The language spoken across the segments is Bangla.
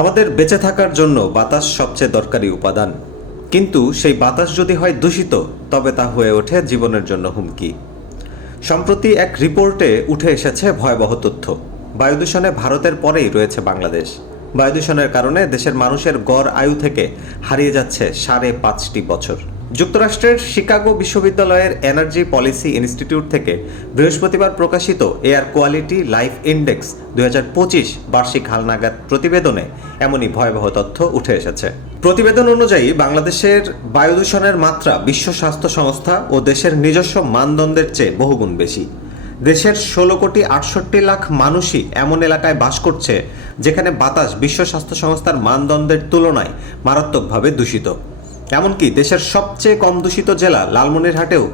আমাদের বেঁচে থাকার জন্য বাতাস সবচেয়ে দরকারি উপাদান, কিন্তু সেই বাতাস যদি হয় দূষিত তবে তা হয়ে ওঠে জীবনের জন্য হুমকি। সম্প্রতি এক রিপোর্টে উঠে এসেছে ভয়াবহ তথ্য। বায়ু দূষণে ভারতের পরেই রয়েছে বাংলাদেশ। বায়ু দূষণের কারণে দেশের মানুষের গড় আয়ু থেকে হারিয়ে যাচ্ছে 5.5 বছর। যুক্তরাষ্ট্রের শিকাগো বিশ্ববিদ্যালয়ের এনার্জি পলিসি ইনস্টিটিউট থেকে বৃহস্পতিবার প্রকাশিত এয়ার কোয়ালিটি লাইফ ইন্ডেক্স 2025 বার্ষিক হালনাগাদ প্রতিবেদনে এমনই ভয়াবহ তথ্য উঠে এসেছে। প্রতিবেদন অনুযায়ী বাংলাদেশের বায়ু দূষণের মাত্রা বিশ্ব স্বাস্থ্য সংস্থা ও দেশের নিজস্ব মানদণ্ডের চেয়ে বহুগুণ বেশি। দেশের 16,68,00,000 মানুষই এমন এলাকায় বাস করছে যেখানে বাতাস বিশ্ব স্বাস্থ্য সংস্থার মানদণ্ডের তুলনায় মারাত্মকভাবে দূষিত। এমনকি দেশের সবচেয়ে কম দূষিত জেলা লালমনিরহাটেও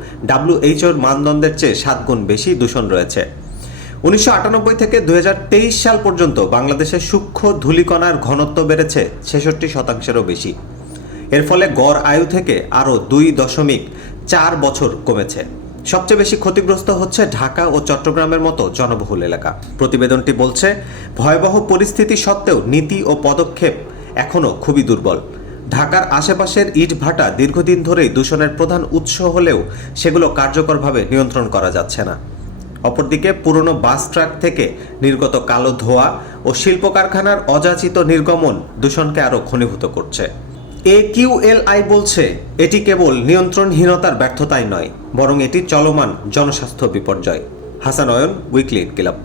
WHOর মানদণ্ডের চেয়ে 7 গুণ বেশি দূষণ রয়েছে। 1998 থেকে 2023 সাল পর্যন্ত বাংলাদেশে সূক্ষ্ম ধূলিকণার ঘনত্ব বেড়েছে 66%-ও বেশি। এর ফলে গড় আয়ু থেকে আরও 2.4 বছর কমেছে। সবচেয়ে বেশি ক্ষতিগ্রস্ত হচ্ছে ঢাকা ও চট্টগ্রামের মতো জনবহুল এলাকা। প্রতিবেদনটি বলছে, ভয়াবহ পরিস্থিতি সত্ত্বেও নীতি ও পদক্ষেপ এখনও খুবই দুর্বল। ঢাকার আশেপাশের ইটভাটা দীর্ঘদিন ধরেই দূষণের প্রধান উৎস হলেও সেগুলো কার্যকরভাবে নিয়ন্ত্রণ করা যাচ্ছে না। অপরদিকে পুরনো বাস ট্রাক থেকে নির্গত কালো ধোঁয়া ও শিল্প কারখানার অযাচিত নির্গমন দূষণকে আরও ঘনীভূত করছে। AQLI বলছে, এটি কেবল নিয়ন্ত্রণহীনতার ব্যর্থতাই নয়, বরং এটি চলমান জনস্বাস্থ্য বিপর্যয়। হাসান অয়ন, উইকলি ইনকিলাব।